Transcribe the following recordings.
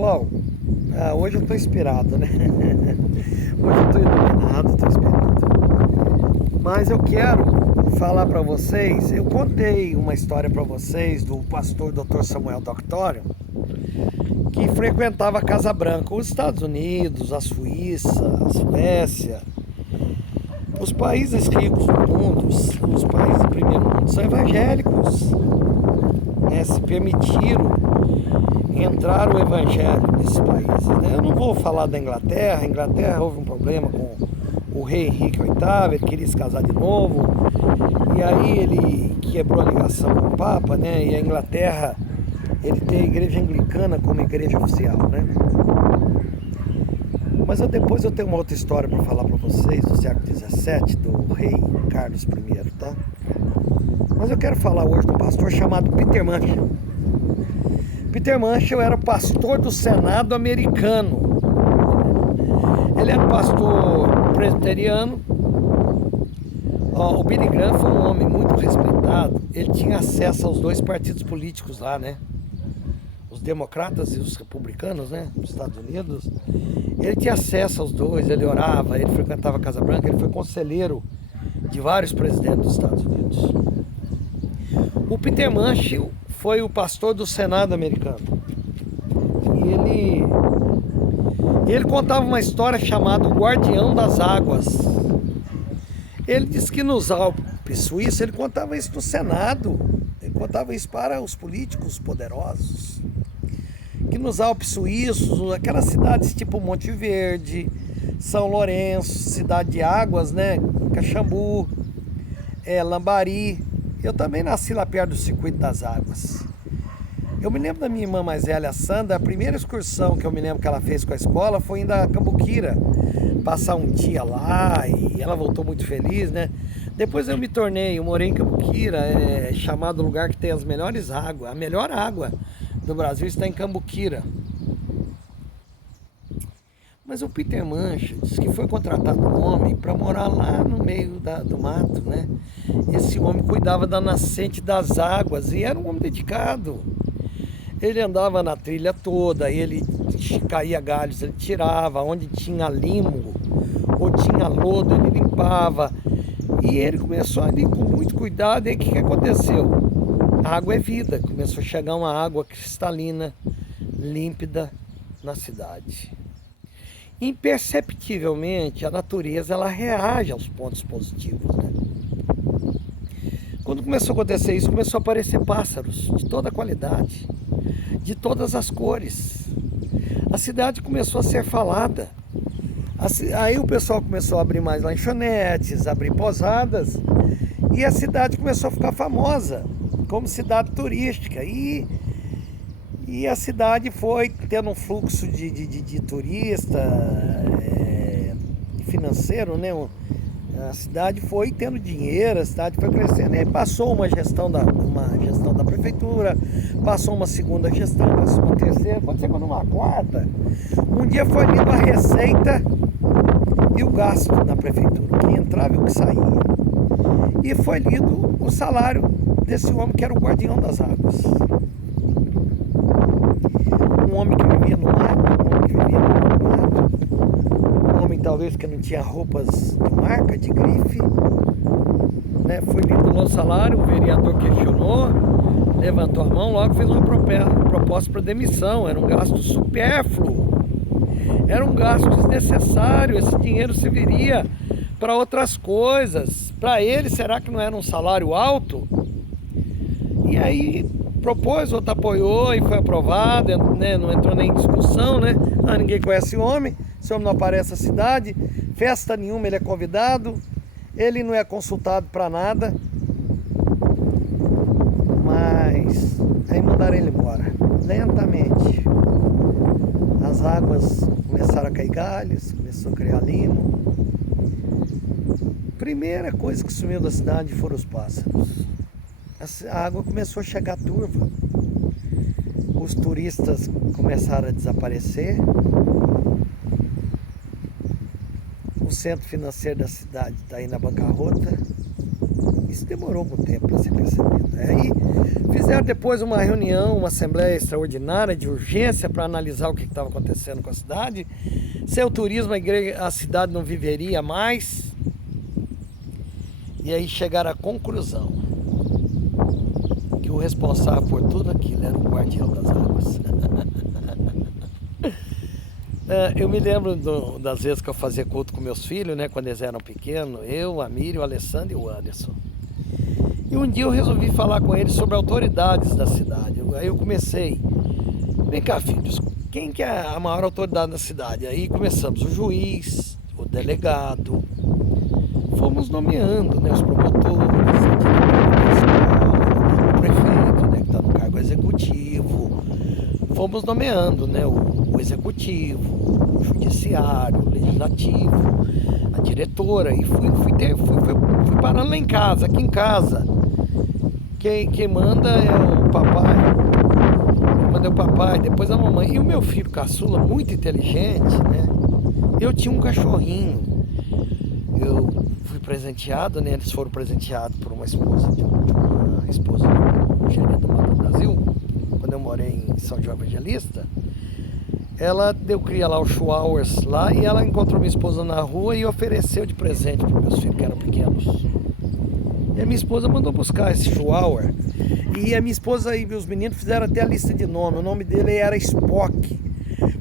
Pessoal, hoje eu tô inspirado, né? Hoje eu tô iluminado, tô inspirado. Mas eu quero falar pra vocês, eu contei uma história pra vocês do pastor Dr. Samuel Doctório, que frequentava a Casa Branca, os Estados Unidos, a Suíça, a Suécia. Os países ricos do mundo, os países do primeiro mundo, são evangélicos, né? Se permitiram entrar o evangelho nesses países, né? Eu não vou falar da Inglaterra. A Inglaterra houve um problema com o rei Henrique VIII, ele queria se casar de novo, e aí ele quebrou a ligação com o Papa, né? E a Inglaterra, ele tem a igreja anglicana como igreja oficial, né? Mas depois eu tenho uma outra história para falar para vocês do século XVII, do rei Carlos I, tá? Mas eu quero falar hoje de um pastor chamado Peter Manchel. Peter Manchel era pastor do Senado americano. Ele era um pastor presbiteriano. O Billy Graham foi um homem muito respeitado. Ele tinha acesso aos dois partidos políticos lá, né? Os democratas e os republicanos, né? Nos Estados Unidos. Ele tinha acesso aos dois, ele orava, ele frequentava a Casa Branca, ele foi conselheiro de vários presidentes dos Estados Unidos. O Peter Manchel foi o pastor do Senado americano. E ele contava uma história chamada O Guardião das Águas. Ele disse que nos Alpes suíços, ele contava isso no Senado, ele contava isso para os políticos poderosos. Que nos Alpes suíços, aquelas cidades tipo Monte Verde, São Lourenço, Cidade de Águas, né? Caxambu, Lambari. Eu também nasci lá perto do Circuito das Águas. Eu me lembro da minha irmã mais velha, Sandra, a primeira excursão que eu me lembro que ela fez com a escola foi indo a Cambuquira, passar um dia lá, e ela voltou muito feliz, né? Depois eu morei em Cambuquira, chamado lugar que tem as melhores águas, a melhor água do Brasil está em Cambuquira. Mas o Peter Manchel disse que foi contratado um homem para morar lá no meio do mato, né? Esse homem cuidava da nascente das águas e era um homem dedicado. Ele andava na trilha toda, ele caía galhos, ele tirava, onde tinha limo ou tinha lodo, ele limpava. E ele começou ali com muito cuidado. E o que aconteceu? A água é vida, começou a chegar uma água cristalina, límpida na cidade. Imperceptivelmente, a natureza ela reage aos pontos positivos, né? Quando começou a acontecer isso, começou a aparecer pássaros de toda qualidade, de todas as cores. A cidade começou a ser falada. Aí o pessoal começou a abrir mais lanchonetes, abrir pousadas, e a cidade começou a ficar famosa como cidade turística. E a cidade foi tendo um fluxo de turista, financeiro, né? A cidade foi tendo dinheiro, a cidade foi crescendo. Aí passou uma gestão da prefeitura, passou uma segunda gestão, passou uma terceira, quando chegou numa quarta, um dia foi lido a receita e o gasto na prefeitura, o que entrava e o que saía. E foi lido o salário desse homem que era o guardião das águas. Um homem que vivia no mato, um homem que vivia no mato, um homem talvez que não tinha roupas de marca, de grife, né? Foi lido o salário, o vereador questionou, levantou a mão, logo fez uma proposta para demissão. Era um gasto supérfluo, era um gasto desnecessário, esse dinheiro serviria para outras coisas. Para ele, será que não era um salário alto? E aí propôs, outro apoiou e foi aprovado, né? Não entrou nem em discussão, né? Ninguém conhece o homem, esse homem não aparece na cidade, festa nenhuma ele é convidado, ele não é consultado para nada, mas aí mandaram ele embora, lentamente. As águas começaram a cair galhos, começou a criar limo. Primeira coisa que sumiu da cidade foram os pássaros. A água começou a chegar turva. Os turistas começaram a desaparecer. O centro financeiro da cidade está aí na bancarrota. Isso demorou algum tempo para ser percebido. Aí Fizeram depois uma reunião, uma assembleia extraordinária de urgência para analisar o que estava acontecendo com a cidade. Sem o turismo, a cidade não viveria mais. E aí chegaram à conclusão que o responsável por tudo aquilo era o guardião das águas. Eu me lembro das vezes que eu fazia culto com meus filhos, né, quando eles eram pequenos, eu, a Miriam, o Alessandro e o Anderson. E um dia eu resolvi falar com eles sobre autoridades da cidade. Aí eu comecei, vem cá, filhos, quem que é a maior autoridade da cidade? Aí começamos, o juiz, o delegado, fomos nomeando, né, os promotores, o prefeito, né, que está no cargo executivo. Fomos nomeando, né, o executivo, o judiciário, o legislativo, a diretora, e fui parando lá em casa, aqui em casa. Quem manda é o papai, depois a mamãe. E o meu filho caçula, muito inteligente, né? Eu tinha um cachorrinho. Eu fui presenteado, né? Eles foram presenteados por uma esposa de um gerente do Banco do Brasil, quando eu morei em São João Evangelista. Ela deu cria lá, os chihuahuas lá, e ela encontrou minha esposa na rua e ofereceu de presente para meus filhos, que eram pequenos. E a minha esposa mandou buscar esse chihuahua. E a minha esposa e meus meninos fizeram até a lista de nome. O nome dele era Spock,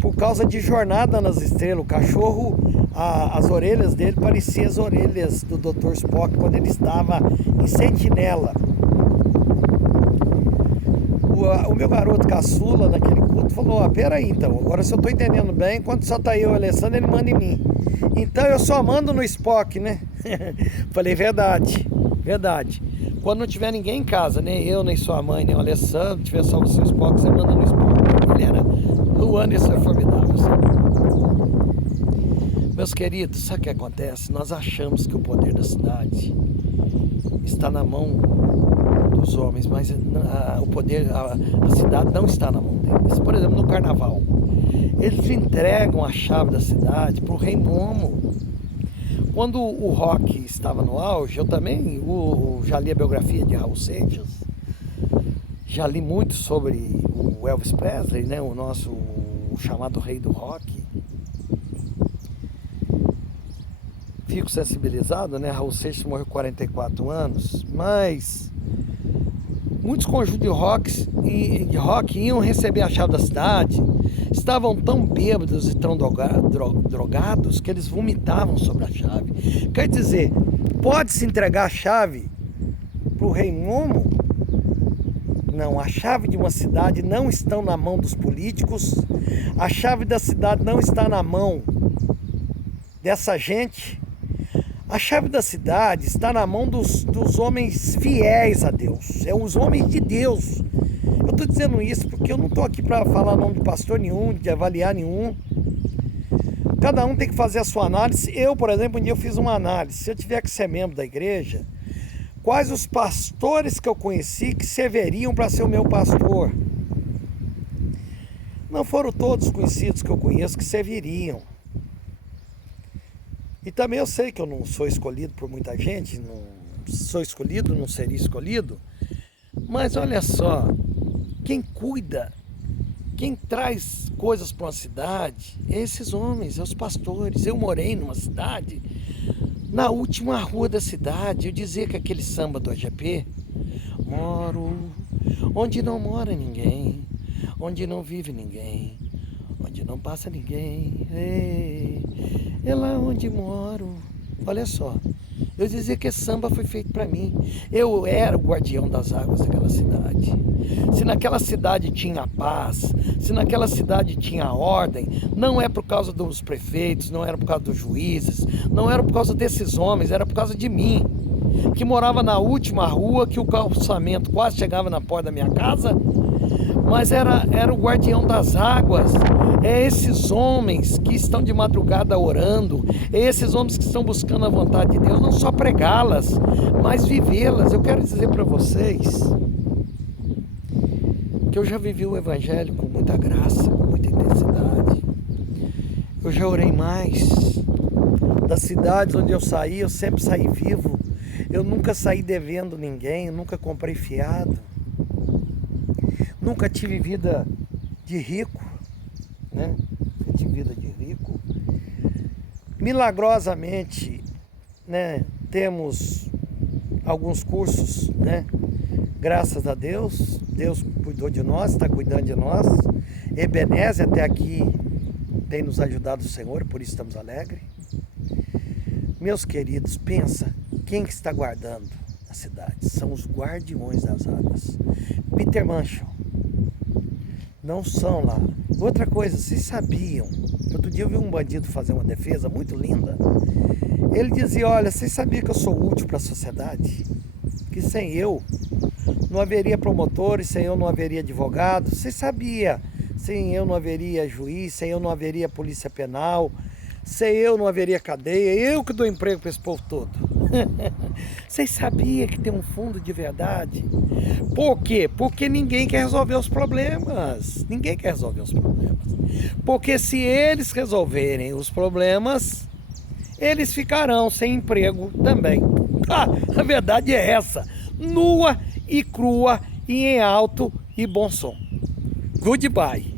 por causa de Jornada nas Estrelas. O cachorro, as orelhas dele pareciam as orelhas do Dr. Spock quando ele estava em sentinela. O meu garoto caçula naquele culto falou: peraí, então, agora se eu tô entendendo bem, quando só tá eu e o Alessandro, ele manda em mim. Então eu só mando no Spock, né? Falei, verdade. Quando não tiver ninguém em casa, nem eu, nem sua mãe, nem o Alessandro, tiver só o seu Spock, você manda no Spock. O Anderson é formidável, sabe? Meus queridos, sabe o que acontece? Nós achamos que o poder da cidade está na mão dos homens, mas a cidade não está na mão deles. Por exemplo, no carnaval, eles entregam a chave da cidade para o rei Momo. Quando o rock estava no auge, eu também já li a biografia de Raul Seixas, já li muito sobre o Elvis Presley, né, o chamado rei do rock. Fico sensibilizado, né? Raul Seixas morreu com 44 anos, mas muitos conjuntos de rock iam receber a chave da cidade, estavam tão bêbados e tão drogados que eles vomitavam sobre a chave. Quer dizer, pode-se entregar a chave para o rei Momo? Não, a chave de uma cidade não está na mão dos políticos, a chave da cidade não está na mão dessa gente. A chave da cidade está na mão dos homens fiéis a Deus, é os homens de Deus. Eu estou dizendo isso porque eu não estou aqui para falar nome de pastor nenhum, de avaliar nenhum. Cada um tem que fazer a sua análise. Eu, por exemplo, um dia eu fiz uma análise. Se eu tiver que ser membro da igreja, quais os pastores que eu conheci que serviriam para ser o meu pastor? Não foram todos conhecidos que eu conheço que serviriam. E também eu sei que eu não sou escolhido por muita gente, não sou escolhido, não seria escolhido. Mas olha só, quem cuida, quem traz coisas para uma cidade, é esses homens, é os pastores. Eu morei numa cidade, na última rua da cidade. Eu dizia que aquele samba do AGP, moro onde não mora ninguém, onde não vive ninguém, onde não passa ninguém, é lá onde moro. Olha só, eu dizia que esse samba foi feito para mim. Eu era o guardião das águas daquela cidade. Se naquela cidade tinha paz, se naquela cidade tinha ordem, não é por causa dos prefeitos, não era por causa dos juízes, não era por causa desses homens, era por causa de mim, que morava na última rua, que o calçamento quase chegava na porta da minha casa, mas era o guardião das águas. É esses homens que estão de madrugada orando, é esses homens que estão buscando a vontade de Deus, não só pregá-las, mas vivê-las. Eu quero dizer para vocês que eu já vivi o Evangelho com muita graça, com muita intensidade. Eu já orei mais. Das cidades onde eu saí, eu sempre saí vivo. Eu nunca saí devendo ninguém, eu nunca comprei fiado. Nunca tive vida de rico, né? Nunca tive vida de rico. Milagrosamente, né? Temos alguns cursos, né? Graças a Deus, Deus cuidou de nós, está cuidando de nós. Ebenezer até aqui tem nos ajudado o Senhor, por isso estamos alegres. Meus queridos, pensa, quem que está guardando a cidade? São os guardiões das águas. Peter Manchel. Não são lá. Outra coisa, vocês sabiam? Outro dia eu vi um bandido fazer uma defesa muito linda. Ele dizia, olha, vocês sabiam que eu sou útil para a sociedade? Que sem eu não haveria promotores, sem eu não haveria advogado. Vocês sabiam? Sem eu não haveria juiz, sem eu não haveria polícia penal, sem eu não haveria cadeia. Eu que dou emprego para esse povo todo. Vocês sabiam que tem um fundo de verdade? Por quê? Porque ninguém quer resolver os problemas. Ninguém quer resolver os problemas. Porque se eles resolverem os problemas, eles ficarão sem emprego também. A verdade é essa. Nua e crua e em alto e bom som. Goodbye.